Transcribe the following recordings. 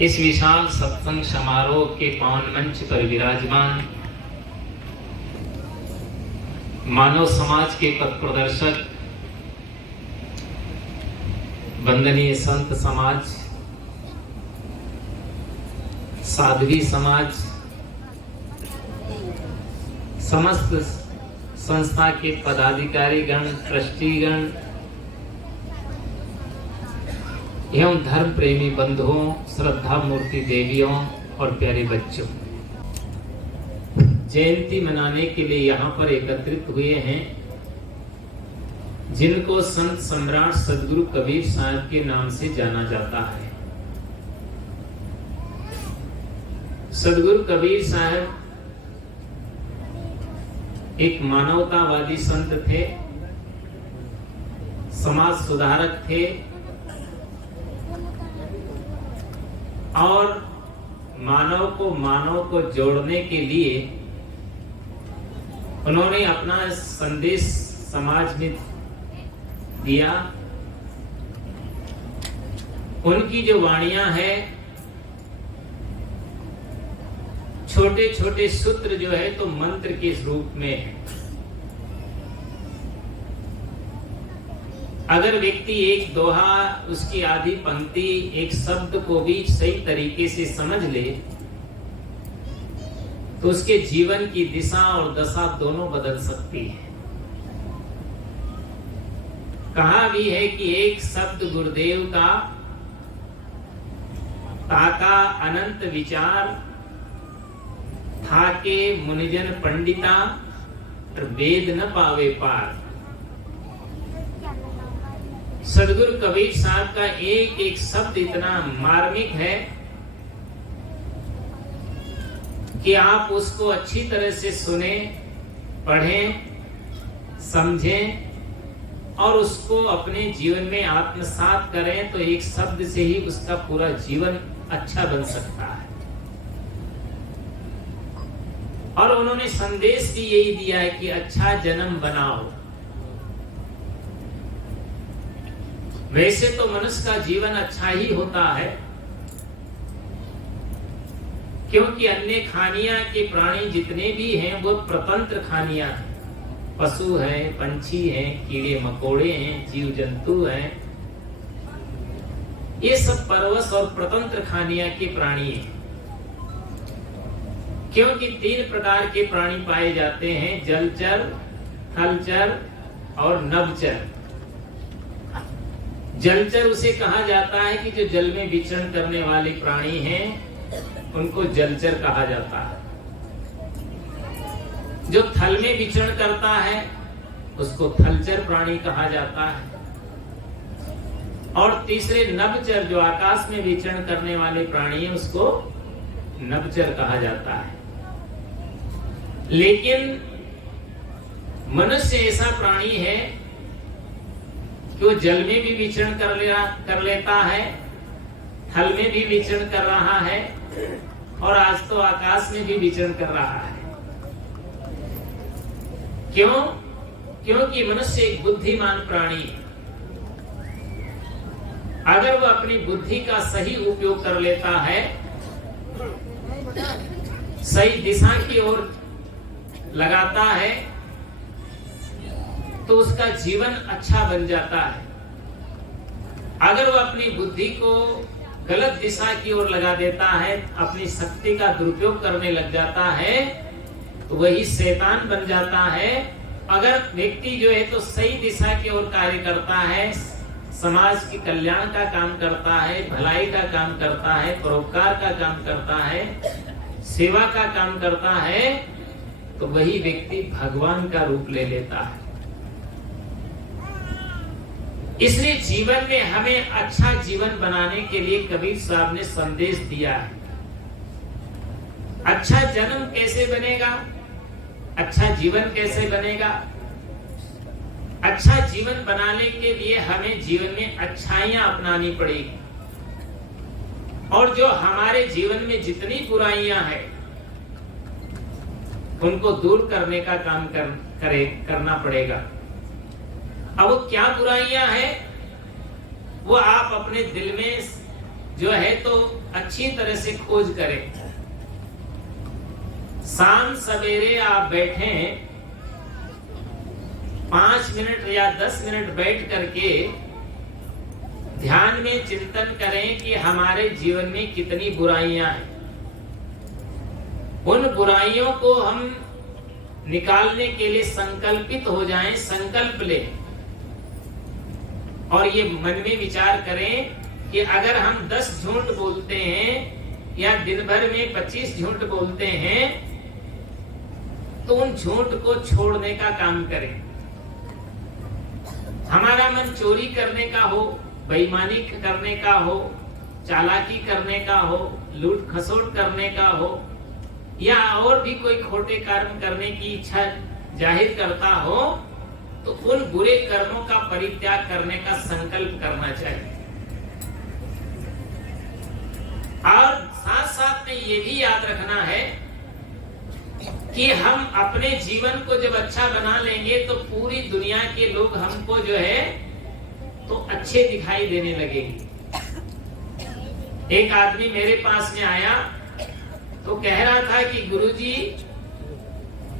इस विशाल सत्संग समारोह के पावन मंच पर विराजमान मानव समाज के पथ प्रदर्शक, वंदनीय संत समाज, साध्वी समाज, समस्त संस्था के पदाधिकारी गण, ट्रस्टीगण एवं धर्म प्रेमी बंधुओं, श्रद्धा मूर्ति देवियों और प्यारे बच्चों, जयंती मनाने के लिए यहाँ पर एकत्रित हुए हैं जिनको संत सम्राट सदगुरु कबीर साहब के नाम से जाना जाता है। सदगुरु कबीर साहब एक मानवतावादी संत थे, समाज सुधारक थे और मानव को जोड़ने के लिए उन्होंने अपना संदेश समाज में दिया। उनकी जो वाणियां हैं, छोटे छोटे सूत्र जो है तो मंत्र के रूप में है। अगर व्यक्ति एक दोहा, उसकी आधी पंक्ति, एक शब्द को भी सही तरीके से समझ ले तो उसके जीवन की दिशा और दशा दोनों बदल सकती है। कहा भी है कि एक शब्द गुरुदेव का ताका अनंत विचार, थाके मुनिजन पंडिता वेद न पावे पार। सदगुरु कबीर साहब का एक एक शब्द इतना मार्मिक है कि आप उसको अच्छी तरह से सुने, पढ़ें, समझें और उसको अपने जीवन में आत्मसात करें तो एक शब्द से ही उसका पूरा जीवन अच्छा बन सकता है। और उन्होंने संदेश भी यही दिया है कि अच्छा जन्म बनाओ। वैसे तो मनुष्य का जीवन अच्छा ही होता है, क्योंकि अन्य खानियां के प्राणी जितने भी हैं वो प्रतंत्र खानियां हैं। पशु हैं, पंछी हैं, कीड़े मकोड़े हैं, जीव जंतु हैं, ये सब परवश और प्रतंत्र खानियां के प्राणी हैं। क्योंकि 3 प्रकार के प्राणी पाए जाते हैं, जलचर, थलचर और नभचर। जलचर उसे कहा जाता है कि जो जल में विचरण करने वाले प्राणी हैं उनको जलचर कहा जाता है। जो थल में विचरण करता है उसको थलचर प्राणी कहा जाता है। और तीसरे नभचर, जो आकाश में विचरण करने वाले प्राणी है, उसको नभचर कहा जाता है। लेकिन मनुष्य ऐसा प्राणी है कि वो जल में भी विचरण कर लेता है, थल में भी विचरण कर रहा है और आज तो आकाश में भी विचरण कर रहा है। क्यों? क्योंकि मनुष्य एक बुद्धिमान प्राणी है। अगर वो अपनी बुद्धि का सही उपयोग कर लेता है, सही दिशा की ओर लगाता है, तो उसका जीवन अच्छा बन जाता है। अगर वो अपनी बुद्धि को गलत दिशा की ओर लगा देता है, अपनी शक्ति का दुरुपयोग करने लग जाता है, तो वही शैतान बन जाता है। अगर व्यक्ति जो है तो सही दिशा की ओर कार्य करता है, समाज के कल्याण का काम करता है, भलाई का काम करता है, परोपकार का काम करता है, सेवा का काम करता है, तो वही व्यक्ति भगवान का रूप ले लेता है। इसलिए जीवन में हमें अच्छा जीवन बनाने के लिए कबीर साहब ने संदेश दिया है। अच्छा जन्म कैसे बनेगा? अच्छा जीवन कैसे बनेगा? अच्छा जीवन बनाने के लिए हमें जीवन में अच्छाइयां अपनानी पड़ेगी और जो हमारे जीवन में जितनी बुराइयां हैं उनको दूर करने का काम करना पड़ेगा। अब वो क्या बुराइयां हैं वो आप अपने दिल में जो है तो अच्छी तरह से खोज करें। शाम सवेरे आप बैठें 5 मिनट या 10 मिनट बैठ करके ध्यान में चिंतन करें कि हमारे जीवन में कितनी बुराइयां हैं। उन बुराइयों को हम निकालने के लिए संकल्पित हो जाएं, संकल्प लें और ये मन में विचार करें कि अगर हम 10 झूठ बोलते हैं या दिन भर में 25 झूठ बोलते हैं तो उन झूठ को छोड़ने का काम करें। हमारा मन चोरी करने का हो, बेईमानी करने का हो, चालाकी करने का हो, लूट खसोट करने का हो या और भी कोई खोटे कर्म करने की इच्छा जाहिर करता हो तो उन बुरे कर्मों का परित्याग करने का संकल्प करना चाहिए। और साथ साथ में ये भी याद रखना है कि हम अपने जीवन को जब अच्छा बना लेंगे तो पूरी दुनिया के लोग हमको जो है तो अच्छे दिखाई देने लगेंगे। एक आदमी मेरे पास में आया तो कह रहा था कि गुरुजी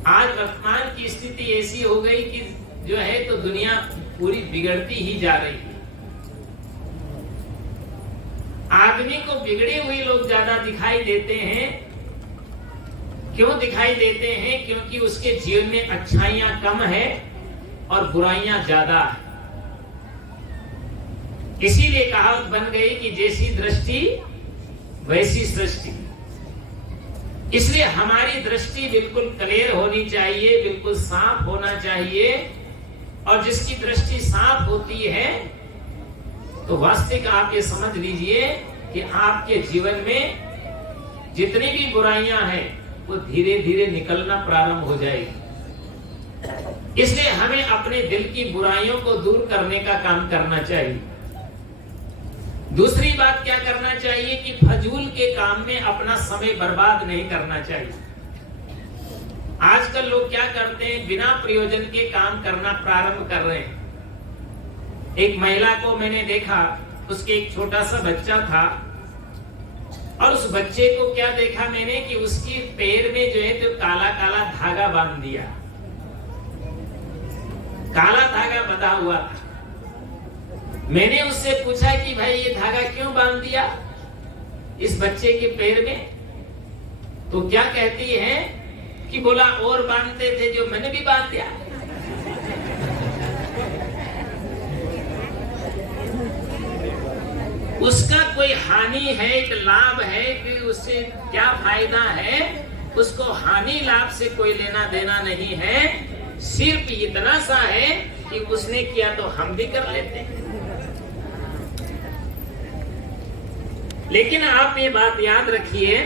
आज वर्तमान की स्थिति ऐसी हो गई कि जो है तो दुनिया पूरी बिगड़ती ही जा रही है। आदमी को बिगड़े हुए लोग ज्यादा दिखाई देते हैं। क्यों दिखाई देते हैं? क्योंकि उसके जीवन में अच्छाइयां कम है और बुराइयां ज्यादा है। इसीलिए कहावत बन गई कि जैसी दृष्टि वैसी सृष्टि। इसलिए हमारी दृष्टि बिल्कुल क्लियर होनी चाहिए, बिल्कुल साफ होना चाहिए। और जिसकी दृष्टि साफ होती है तो वास्तविक आप ये समझ लीजिए कि आपके जीवन में जितनी भी बुराइयां हैं वो धीरे धीरे निकलना प्रारंभ हो जाएगी। इसलिए हमें अपने दिल की बुराइयों को दूर करने का काम करना चाहिए। दूसरी बात क्या करना चाहिए कि फजूल के काम में अपना समय बर्बाद नहीं करना चाहिए। आजकल लोग क्या करते हैं, बिना प्रयोजन के काम करना प्रारंभ कर रहे हैं। एक महिला को मैंने देखा, उसके एक छोटा सा बच्चा था और उस बच्चे को क्या देखा मैंने कि उसकी पैर में जो है तो काला काला धागा बांध दिया। काला धागा बंधा हुआ था। मैंने उससे पूछा कि भाई ये धागा क्यों बांध दिया इस बच्चे के पैर में? तो क्या कहती है कि बोला और बांधते थे जो मैंने भी बांध दिया। उसका कोई हानि है, एक लाभ है कि उससे क्या फायदा है, उसको हानि लाभ से कोई लेना देना नहीं है। सिर्फ इतना सा है कि उसने किया तो हम भी कर लेते हैं। लेकिन आप ये बात याद रखिए,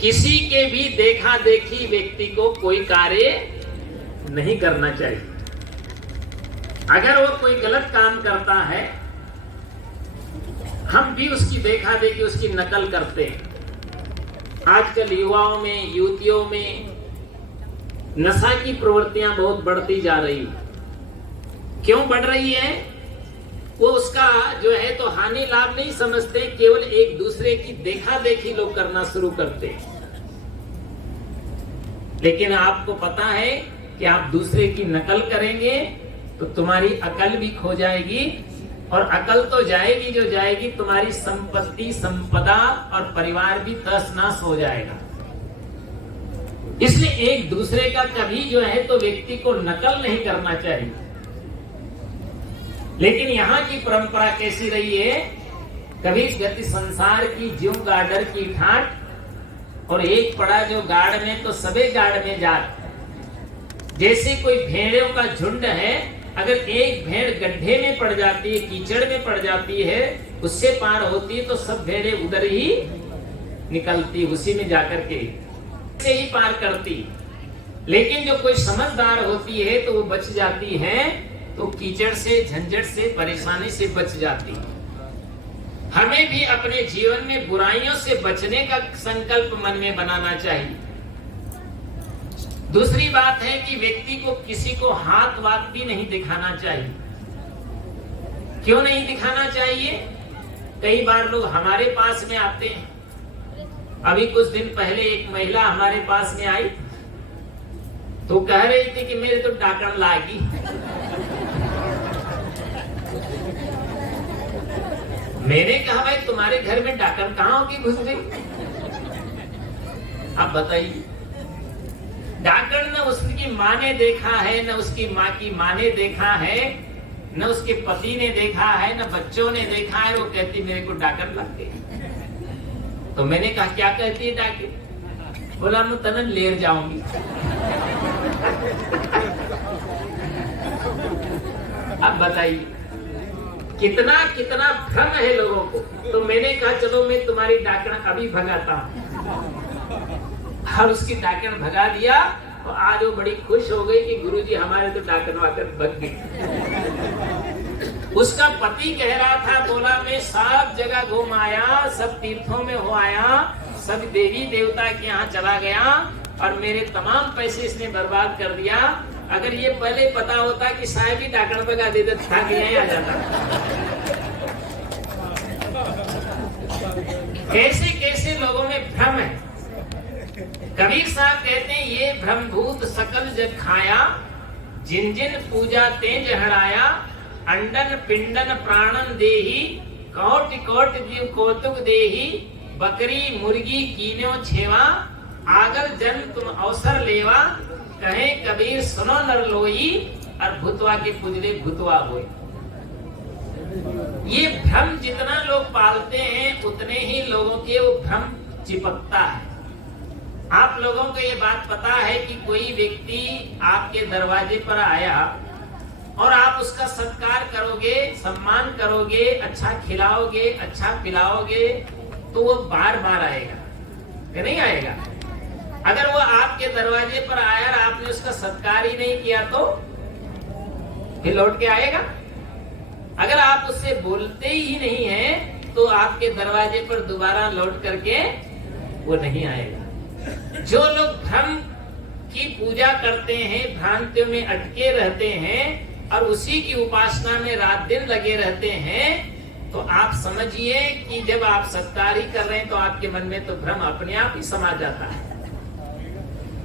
किसी के भी देखा देखी व्यक्ति को कोई कार्य नहीं करना चाहिए। अगर वो कोई गलत काम करता है, हम भी उसकी देखा देखी उसकी नकल करते हैं। आजकल युवाओं में, युवतियों में नशा की प्रवृत्तियां बहुत बढ़ती जा रही। क्यों बढ़ रही है? वो उसका जो है तो हानि लाभ नहीं समझते, केवल एक दूसरे की देखा देखी लोग करना शुरू करते हैं। लेकिन आपको पता है कि आप दूसरे की नकल करेंगे तो तुम्हारी अकल भी खो जाएगी, और अकल तो जाएगी जो जाएगी, तुम्हारी संपत्ति, संपदा और परिवार भी तहस-नहस हो जाएगा। इसलिए एक दूसरे का कभी जो है तो व्यक्ति को नकल नहीं करना चाहिए। लेकिन यहाँ की परंपरा कैसी रही है, कभी गति संसार की ज्यों गाडर की ठाट, और एक पड़ा जो गाड़ में तो सबे गाड़ में जात। जैसे कोई भेड़ों का झुंड है, अगर एक भेड़ गड्ढे में पड़ जाती है, कीचड़ में पड़ जाती है, उससे पार होती है तो सब भेड़े उधर ही निकलती, उसी में जाकर के से ही पार करती। लेकिन जो कोई समझदार होती है तो वो बच जाती है, तो कीचड़ से, झंझट से, परेशानी से बच जाती। हमें भी अपने जीवन में बुराइयों से बचने का संकल्प मन में बनाना चाहिए। दूसरी बात है कि व्यक्ति को किसी को हाथ वाथ भी नहीं दिखाना चाहिए। क्यों नहीं दिखाना चाहिए? कई बार लोग हमारे पास में आते हैं। अभी कुछ दिन पहले एक महिला हमारे पास में आई तो कह रही थी कि मेरे तो डाकण लागी। मैंने कहा भाई तुम्हारे घर में डाकण कहाँ होगी घुस गई? आप बताइए। डाकण न उसकी माँ ने देखा है, न उसकी माँ की माँ ने देखा है, न उसके पति ने देखा है, न बच्चों ने देखा है। वो कहती मेरे को डाकण लग गई। तो मैंने कहा क्या कहती है डाकण? बोला मैं तनन लेर जाऊंगी। अब बताइए कितना कितना भ्रम है लोगों को। तो मैंने कहा चलो मैं तुम्हारी डाकण अभी भगाता हूँ। और उसकी डाकण भगा दिया और आज वो बड़ी खुश हो गई कि गुरुजी हमारे तो डाकण वाकण भग गई। उसका पति कह रहा था, बोला मैं सब जगह घूम आया, सब तीर्थों में हो आया, सब देवी देवता के यहाँ चला गया और मेरे तमाम पैसे इसने बर्बाद कर दिया। अगर ये पहले पता होता कि साहब ही डाकण भगा देते था कि यहीं आ जाता। कैसे कैसे लोगों में भ्रम है। कबीर साहब कहते हैं ये भ्रमभूत सकल जग खाया, जिन जिन पूजा तेज हराया, अंडन पिंडन प्राणन देही, कोटि कोटि जीव कौतुक देही, बकरी मुर्गी कीन्यो छेवा, आगल जन तुम अवसर लेवा, कहे कबीर सुनो नर लोई, और भूतवा के पुजले भूतवा होई। ये भ्रम जितना लोग पालते हैं उतने ही लोगों के वो भ्रम चिपकता है। आप लोगों को ये बात पता है कि कोई व्यक्ति आपके दरवाजे पर आया और आप उसका सत्कार करोगे, सम्मान करोगे, अच्छा खिलाओगे, अच्छा पिलाओगे, तो वो बार बार आएगा कि नहीं आएगा? अगर वो आपके दरवाजे पर आया और आपने उसका सत्कार ही नहीं किया तो फिर लौट के आएगा? अगर आप उससे बोलते ही नहीं हैं तो आपके दरवाजे पर दोबारा लौट करके वो नहीं आएगा। जो लोग भ्रम की पूजा करते हैं, भ्रांतियों में अटके रहते हैं और उसी की उपासना में रात दिन लगे रहते हैं, तो आप समझिए कि जब आप सत्कार ही कर रहे हैं तो आपके मन में तो भ्रम अपने आप ही समा जाता है।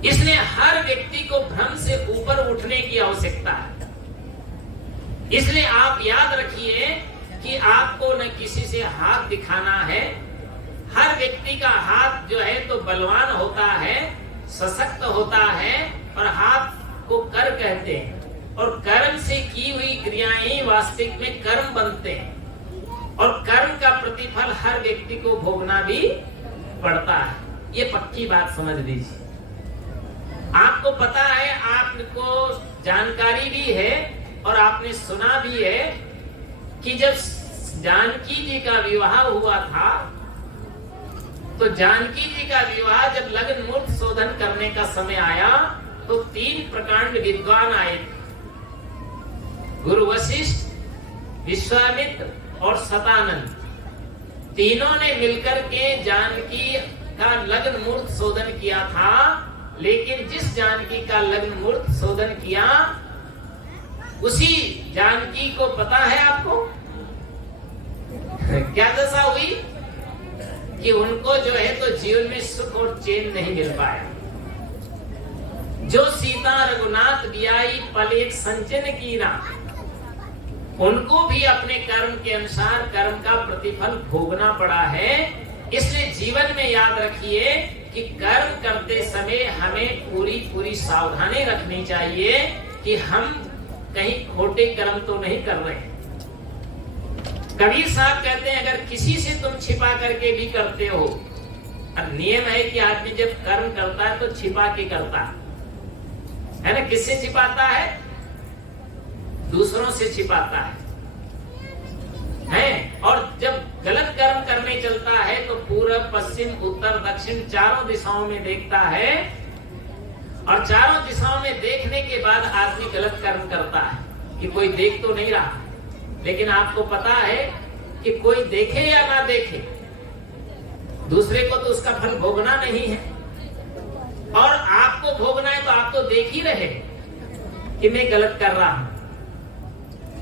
इसलिए हर व्यक्ति को भ्रम से ऊपर उठने की आवश्यकता है। इसलिए आप याद रखिए कि आपको न किसी से हाथ दिखाना है। हर व्यक्ति का हाथ जो है तो बलवान होता है, सशक्त होता है, और हाथ को कर कहते हैं, और कर्म से की हुई क्रियाएं वास्तविक में कर्म बनते हैं, और कर्म का प्रतिफल हर व्यक्ति को भोगना भी पड़ता है। ये पक्की बात समझ लीजिए। आपको पता है, आपको जानकारी भी है और आपने सुना भी है कि जब जानकी जी का विवाह हुआ था तो जानकी जी का विवाह जब लग्न मुहूर्त शोधन करने का समय आया तो 3 प्रकांड विद्वान आए थे। गुरु वशिष्ठ, विश्वामित्र और शतानंद, तीनों ने मिलकर के जानकी का लग्न मुहूर्त शोधन किया था। लेकिन जिस जानकी का लग्न मुहूर्त शोधन किया उसी जानकी को पता है आपको क्या दशा हुई? कि उनको जो है तो जीवन में सुख और चैन नहीं मिल पाया। जो सीता रघुनाथ बियाई पल एक संचन कीना, उनको भी अपने कर्म के अनुसार कर्म का प्रतिफल भोगना पड़ा है। इसलिए जीवन में याद रखिए कि कर्म करते समय हमें पूरी सावधानी रखनी चाहिए कि हम कहीं खोटे कर्म तो नहीं कर रहे हैं। कबीर साहब कहते हैं अगर किसी से तुम छिपा करके भी करते हो, और नियम है कि आदमी जब कर्म करता है तो छिपा के करता है ना? किससे छिपाता है? दूसरों से छिपाता है। और जब गलत कर्म करने चलता है तो पूर्व पश्चिम उत्तर दक्षिण चारों दिशाओं में देखता है, और चारों दिशाओं में देखने के बाद आदमी गलत कर्म करता है कि कोई देख तो नहीं रहा। लेकिन आपको पता है कि कोई देखे या ना देखे, दूसरे को तो उसका फल भोगना नहीं है, और आपको भोगना है तो आप तो देख ही रहे कि मैं गलत कर रहा हूं।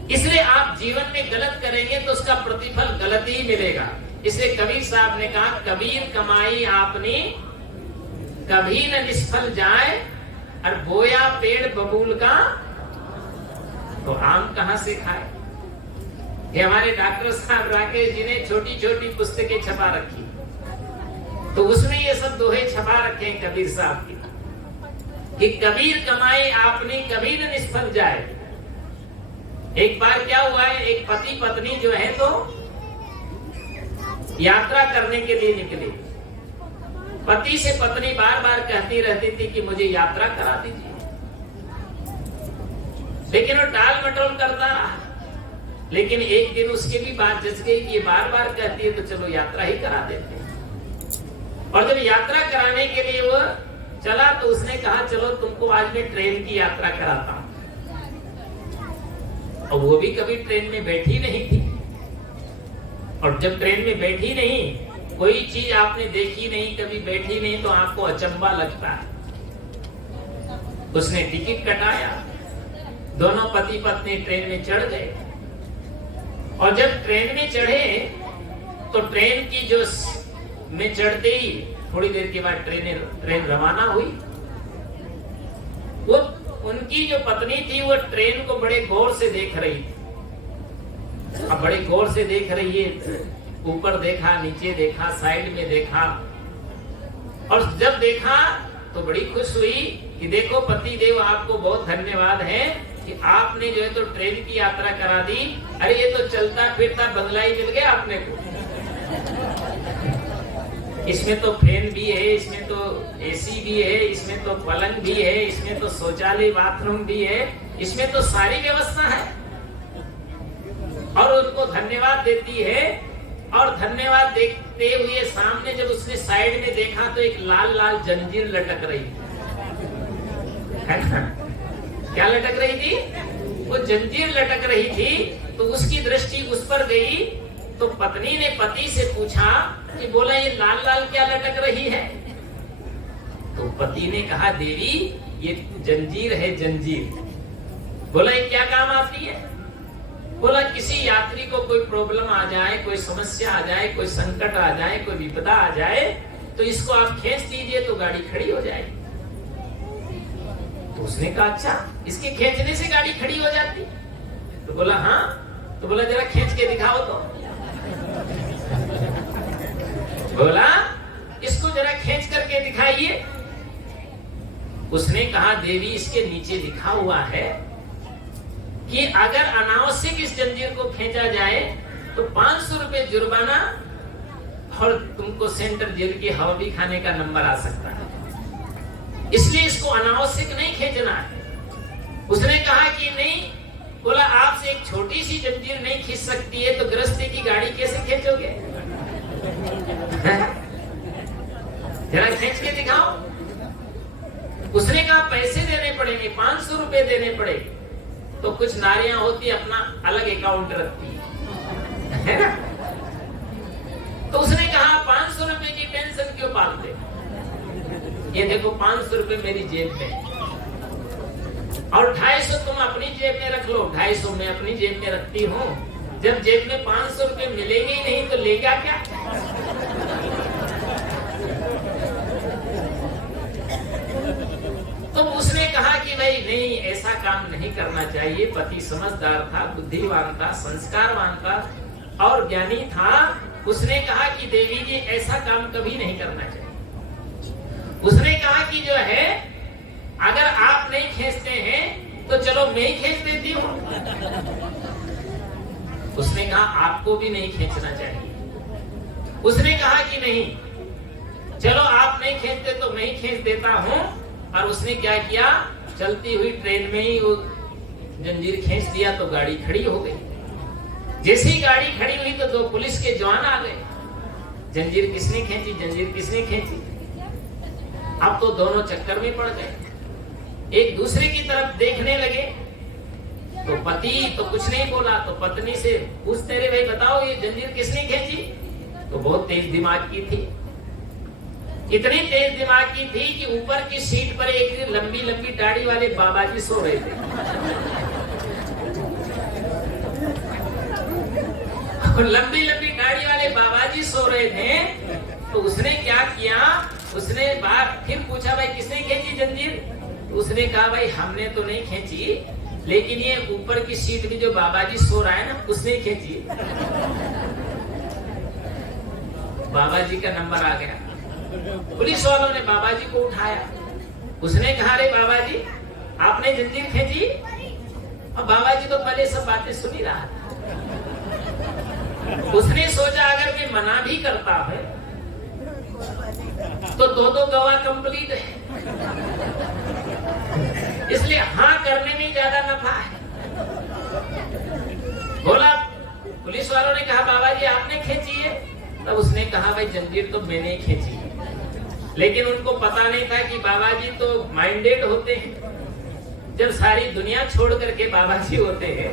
इसलिए आप जीवन में गलत करेंगे तो उसका प्रतिफल गलत ही मिलेगा। इसलिए कबीर साहब ने कहा, कबीर कमाई आपने कभी न निष्फल जाए, और बोया पेड़ बबूल का तो आम कहां से खाए। ये हमारे डॉक्टर साहब राकेश जी ने छोटी छोटी पुस्तकें छपा रखी, तो उसमें ये सब दोहे छपा रखे हैं कबीर साहब की, कि कबीर कमाए आपने कभी न निष्फल जाए। एक बार क्या हुआ है, एक पति पत्नी जो है तो यात्रा करने के लिए निकले। पति से पत्नी बार बार कहती रहती थी कि मुझे यात्रा करा दीजिए, लेकिन वो टाल मटोल करता रहा। लेकिन एक दिन उसकी भी बात जच गई कि ये बार बार कहती है, तो चलो यात्रा ही करा देते हैं। और जब यात्रा कराने के लिए वो चला तो उसने कहा, चलो तुमको आज मैं ट्रेन की यात्रा कराता हूं। और वो भी कभी ट्रेन में बैठी नहीं थी, और जब ट्रेन में बैठी नहीं, कोई चीज आपने देखी नहीं, कभी बैठी नहीं, तो आपको अचंबा लगता है। उसने टिकट कटाया, दोनों पति पत्नी ट्रेन में चढ़ गए। और जब ट्रेन में चढ़े तो ट्रेन की जो में चढ़ते ही थोड़ी देर के बाद ट्रेन रवाना हुई। वो उनकी जो पत्नी थी वो ट्रेन को बड़े गौर से देख रही थी। अब बड़े गौर से देख रही है, ऊपर देखा, नीचे देखा, साइड में देखा, और जब देखा तो बड़ी खुश हुई कि देखो पति देव, आपको बहुत धन्यवाद है कि आपने जो है तो ट्रेन की यात्रा करा दी। अरे ये तो चलता फिरता बंगला ही मिल गया आपने को। इसमें तो फैन भी है, इसमें तो एसी भी है, इसमें तो पलंग भी है, इसमें तो शौचालय बाथरूम भी है, इसमें तो सारी व्यवस्था है। और उनको धन्यवाद देती है। और धन्यवाद देखते हुए सामने जब उसने साइड में देखा तो एक लाल लाल जंजीर लटक रही थी। क्या लटक रही थी? वो जंजीर लटक रही थी। तो उसकी दृष्टि उस पर गई, तो पत्नी ने पति से पूछा कि बोला ये लाल लाल क्या लटक रही है? तो पति ने कहा, देवी ये जंजीर है, जंजीर। बोला ये क्या काम आती है? बोला किसी यात्री को कोई प्रॉब्लम आ जाए, कोई समस्या आ जाए, कोई संकट आ जाए, कोई विपदा आ जाए, तो इसको आप खींच दीजिए तो गाड़ी खड़ी हो जाएगी। तो उसने कहा अच्छा, इसके खींचने से गाड़ी खड़ी हो जाती? तो बोला हाँ। तो बोला जरा खींच के दिखाओ तो। बोला इसको जरा खींच करके दिखाइए। उसने कहा देवी इसके नीचे लिखा हुआ है कि अगर अनावश्यक इस जंजीर को खींचा जाए तो 500 रुपए जुर्माना और तुमको सेंट्रल जेल की हवा भी खाने का नंबर आ सकता है, इसलिए इसको अनावश्यक नहीं खींचना है। उसने कहा कि नहीं। बोला आपसे एक छोटी सी जंजीर नहीं खींच सकती है तो गृहस्थी की गाड़ी कैसे खींचोगे? जरा खींच के दिखाओ। उसने कहा पैसे देने पड़ेंगे, 500 रुपए देने पड़ेंगे। तो कुछ नारियां होती अपना अलग अकाउंट रखती है ना? तो उसने कहा 500 रुपए की टेंशन क्यों पालते? ये देखो 500 रुपए मेरी जेब में, और 250 तुम अपनी जेब में रख लो। 250 मैं अपनी जेब में रखती हूँ। जब जेब में 500 रुपए मिलेंगे ही नहीं तो लेगा क्या? तो उसने कहा कि भाई नहीं, ऐसा काम नहीं करना चाहिए। पति समझदार था, बुद्धिवान था, संस्कारवान था और ज्ञानी था। उसने कहा कि देवी जी ऐसा काम कभी नहीं करना चाहिए। उसने कहा कि जो है अगर आप नहीं खींचते हैं तो चलो मैं ही खींच देती हूँ। उसने कहा आपको भी नहीं खींचना चाहिए। उसने कहा कि नहीं, चलो आप नहीं खींचते तो मैं ही खींच देता हूँ। और उसने क्या किया, चलती हुई ट्रेन में ही वो जंजीर खींच दिया तो गाड़ी खड़ी हो गई। जैसे ही गाड़ी खड़ी हुई तो 2 पुलिस के जवान आ गए। जंजीर किसने खींची, जंजीर किसने खींची? अब तो दोनों चक्कर में पड़ गए, एक दूसरे की तरफ देखने लगे। तो पति तो कुछ नहीं बोला, तो पत्नी से पूछते रहे भाई बताओ ये जंजीर किसने खींची? तो बहुत तेज दिमाग की थी, इतनी तेज दिमाग की थी कि ऊपर की सीट पर एक लंबी लंबी दाढ़ी वाले बाबा जी सो रहे थे। तो लंबी लंबी दाढ़ी वाले बाबा जी सो रहे थे, तो उसने क्या किया, उसने बार फिर पूछा भाई किसने खींची जंजीर? तो उसने कहा भाई हमने तो नहीं खींची, लेकिन ये ऊपर की सीट में जो बाबा जी सो रहा है ना उसने खींची। बाबा जी का नंबर आ गया। पुलिस वालों ने बाबा जी को उठाया। उसने कहा रे बाबा जी आपने जंजीर खींची? और बाबा जी तो पहले सब बातें सुन ही रहा था। उसने सोचा अगर मैं मना भी करता है तो दो गवाह कंप्लीट है, इसलिए हाँ करने में ज्यादा नफा है। बोला, पुलिस वालों ने कहा बाबा जी आपने खींची है? तब उसने कहा भाई जंजीर तो मैंने ही खींची, लेकिन उनको पता नहीं था कि बाबा जी तो माइंडेड होते हैं। जब सारी दुनिया छोड़ करके बाबा जी होते हैं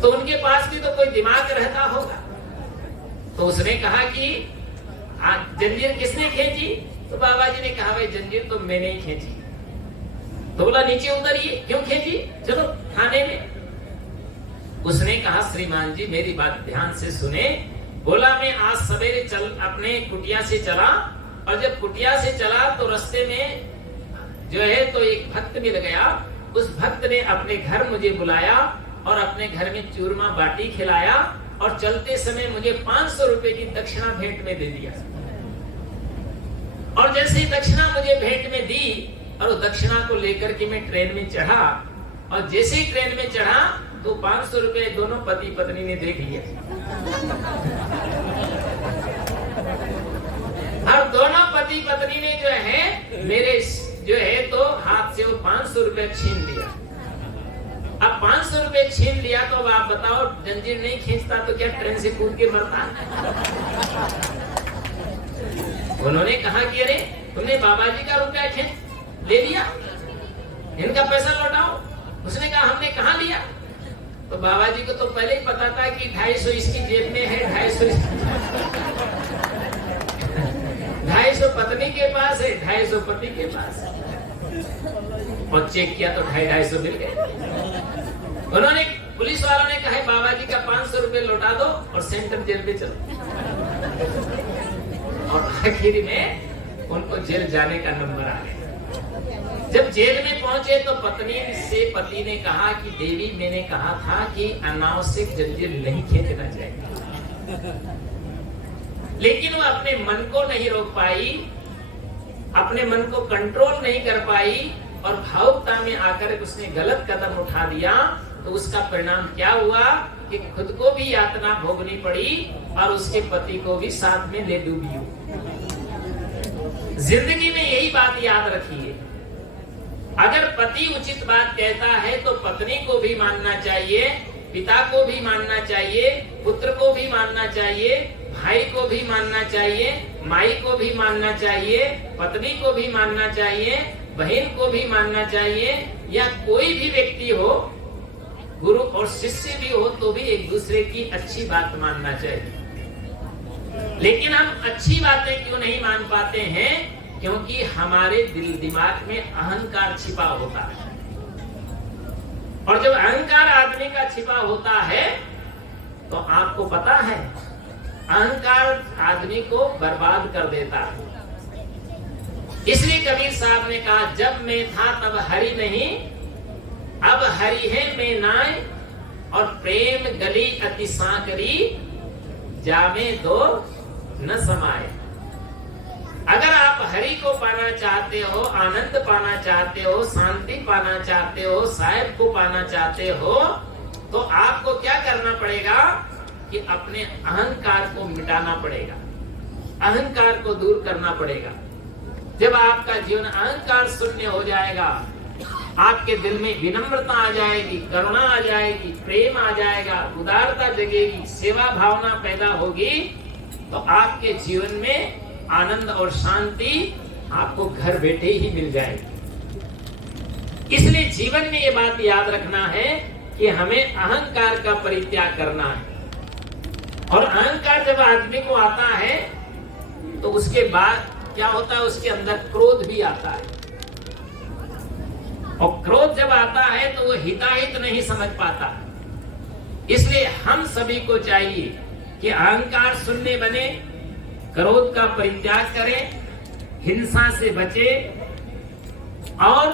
तो उनके पास भी तो कोई दिमाग रहता होगा। तो उसने कहा कि जंजीर किसने खींची? तो बाबा जी ने कहा भाई जंजीर तो मैंने ही खींची। तो बोला नीचे उतरिए, क्यों खींची? चलो थाने में। उसने कहा श्रीमान जी मेरी बात ध्यान से सुने। बोला मैं आज सवेरे चल अपने कुटिया से चला, और जब कुटिया से चला तो रास्ते में जो है तो एक भक्त मिल गया। उस भक्त ने अपने घर मुझे बुलाया और अपने घर में चूरमा बाटी खिलाया, और चलते समय मुझे 500 रुपए की दक्षिणा भेंट में दे दिया। और जैसे ही दक्षिणा मुझे भेंट में दी और उस दक्षिणा को लेकर के मैं ट्रेन में चढ़ा, और जैसे ही ट्रेन में चढ़ा तो 500 रुपए दोनों पति पत्नी ने देख लिया। और दोनों पति पत्नी ने जो है मेरे जो है तो हाथ से वो 500 रुपए छीन लिया। अब 500 रुपए छीन लिया तो अब आप बताओ जंजीर नहीं खींचता तो क्या ट्रेन से कूद के मरता? उन्होंने कहा कि अरे तुमने बाबा जी का रुपया खींच ले लिया, इनका पैसा लौटाओ। उसने कहा हमने कहाँ लिया? तो बाबा जी को तो पहले ही पता था कि 250 इसकी जेब में है, 250 पत्नी के पास है, 250 पति के पास है। और चेक किया तो 250 मिल गए। उन्होंने पुलिस वालों ने कहा बाबा जी का 500 रुपए लौटा दो और सेंट्रल जेल में चलो। और आखिर में उनको जेल जाने का नंबर आ गया। जब जेल में पहुंचे तो पत्नी से पति ने कहा कि देवी मैंने कहा था कि अनावश्यक जंजीर नहीं खींचना चाहिए, लेकिन वो अपने मन को नहीं रोक पाई, अपने मन को कंट्रोल नहीं कर पाई, और भावुकता में आकर उसने गलत कदम उठा दिया। तो उसका परिणाम क्या हुआ कि खुद को भी यातना भोगनी पड़ी और उसके पति को भी साथ में ले डूबी। जिंदगी में यही बात याद रखिए, अगर पति उचित बात कहता है तो पत्नी को भी मानना चाहिए, पिता को भी मानना चाहिए, पुत्र को भी मानना चाहिए, भाई को भी मानना चाहिए, माई को भी मानना चाहिए, पत्नी को भी मानना चाहिए, बहन को भी मानना चाहिए, या कोई भी व्यक्ति हो, गुरु और शिष्य भी हो तो भी एक दूसरे की अच्छी बात मानना चाहिए। लेकिन हम अच्छी बातें क्यों नहीं मान पाते हैं? क्योंकि हमारे दिल दिमाग में अहंकार छिपा होता है, और जब अहंकार आदमी का छिपा होता है तो आपको पता है अहंकार आदमी को बर्बाद कर देता है। इसलिए कबीर साहब ने कहा जब मैं था तब हरि नहीं, अब हरि है मैं नाय, और प्रेम गली अति सांकरी, जामे दो न समाए। अगर आप हरि को पाना चाहते हो, आनंद पाना चाहते हो, शांति पाना चाहते हो, साहिब को पाना चाहते हो, तो आपको क्या करना पड़ेगा कि अपने अहंकार को मिटाना पड़ेगा, अहंकार को दूर करना पड़ेगा। जब आपका जीवन अहंकार शून्य हो जाएगा, आपके दिल में विनम्रता आ जाएगी, करुणा आ जाएगी, प्रेम आ जाएगा, उदारता जगेगी, सेवा भावना पैदा होगी, तो आपके जीवन में आनंद और शांति आपको घर बैठे ही मिल जाएगी। इसलिए जीवन में ये बात याद रखना है कि हमें अहंकार का परित्याग करना है। और अहंकार जब आदमी को आता है तो उसके बाद क्या होता है, उसके अंदर क्रोध भी आता है, और क्रोध जब आता है तो वो हिताहित नहीं समझ पाता। इसलिए हम सभी को चाहिए कि अहंकार शून्य बने, क्रोध का परित्याग करें, हिंसा से बचे और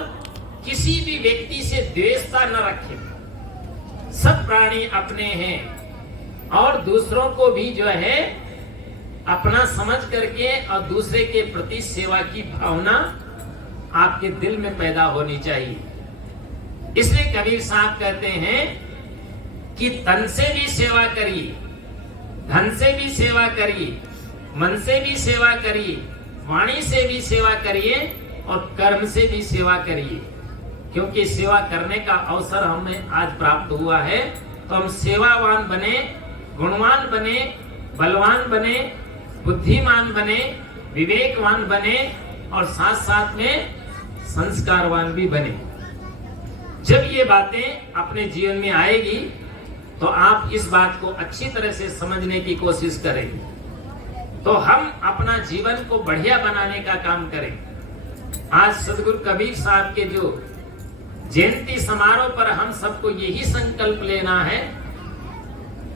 किसी भी व्यक्ति से द्वेषता न रखें। सब प्राणी अपने हैं और दूसरों को भी जो है अपना समझ करके और दूसरे के प्रति सेवा की भावना आपके दिल में पैदा होनी चाहिए। इसलिए कबीर साहब कहते हैं कि तन से भी सेवा करिए, धन से भी सेवा करिए, मन से भी सेवा करिए, वाणी से भी सेवा करिए और कर्म से भी सेवा करिए। क्योंकि सेवा करने का अवसर हमें आज प्राप्त हुआ है, तो हम सेवावान बने, गुणवान बने, बलवान बने, बुद्धिमान बने, विवेकवान बने और साथ साथ में संस्कारवान भी बने। जब ये बातें अपने जीवन में आएगी तो आप इस बात को अच्छी तरह से समझने की कोशिश करें, तो हम अपना जीवन को बढ़िया बनाने का काम करें। आज सदगुरु कबीर साहब के जो जयंती समारोह पर हम सबको यही संकल्प लेना है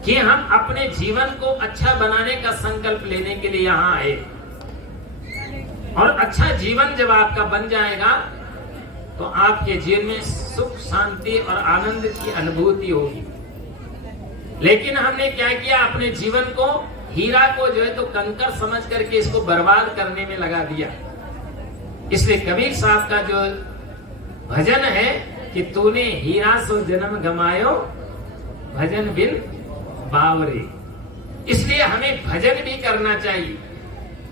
कि हम अपने जीवन को अच्छा बनाने का संकल्प लेने के लिए यहाँ आए। और अच्छा जीवन जब आपका बन जाएगा तो आपके जीवन में सुख, शांति और आनंद की अनुभूति होगी। लेकिन हमने क्या किया, अपने जीवन को, हीरा को जो है तो कंकर समझ करके इसको बर्बाद करने में लगा दिया। इसलिए कबीर साहब का जो भजन है कि तूने हीरा सो जन्म गमायो, भजन बिन बावरे। इसलिए हमें भजन भी करना चाहिए।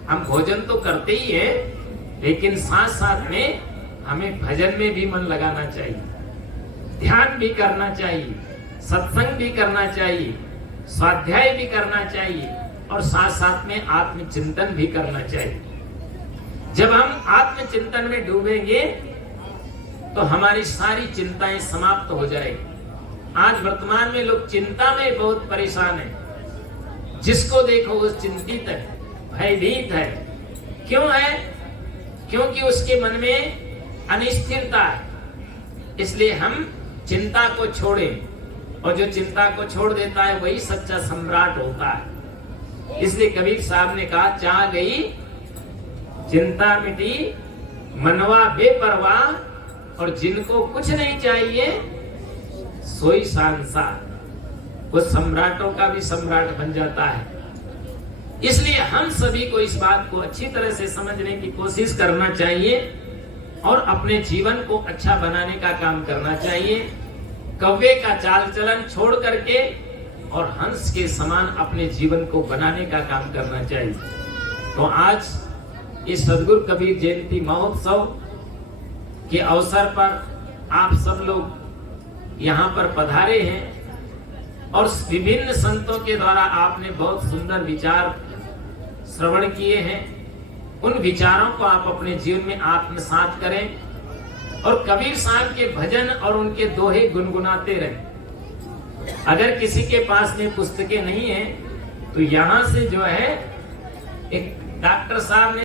हम भोजन तो करते ही हैं, लेकिन साथ साथ में हमें भजन में भी मन लगाना चाहिए, ध्यान भी करना चाहिए, सत्संग भी करना चाहिए, स्वाध्याय भी करना चाहिए और साथ साथ में आत्मचिंतन भी करना चाहिए। जब हम आत्मचिंतन में डूबेंगे तो हमारी सारी चिंताएं समाप्त हो जाएगी। आज वर्तमान में लोग चिंता में बहुत परेशान हैं। जिसको देखो वो चिंतित है, भयभीत है। क्यों है? क्योंकि उसके मन में अनिश्चितता है। इसलिए हम चिंता को छोड़ें और जो चिंता को छोड़ देता है वही सच्चा सम्राट होता है। इसलिए कबीर साहब ने कहा, चाह गई चिंता मिटी, मनवा बेपरवाह, और जिनको कुछ नहीं चाहिए सोई सांसार। वो सम्राटों का भी सम्राट बन जाता है। इसलिए हम सभी को इस बात को अच्छी तरह से समझने की कोशिश करना चाहिए और अपने जीवन को अच्छा बनाने का काम करना चाहिए। कौवे का चाल चलन छोड़ करके और हंस के समान अपने जीवन को बनाने का काम करना चाहिए। तो आज इस सदगुरु कबीर जयंती महोत्सव के अवसर पर आप सब लोग यहाँ पर पधारे हैं और विभिन्न संतों के द्वारा आपने बहुत सुंदर विचार श्रवण किए हैं। उन विचारों को आप अपने जीवन में आत्मसात करें और कबीर साहब के भजन और उनके दोहे गुनगुनाते रहें। अगर किसी के पास में पुस्तकें नहीं है तो यहाँ से जो है एक डॉक्टर साहब ने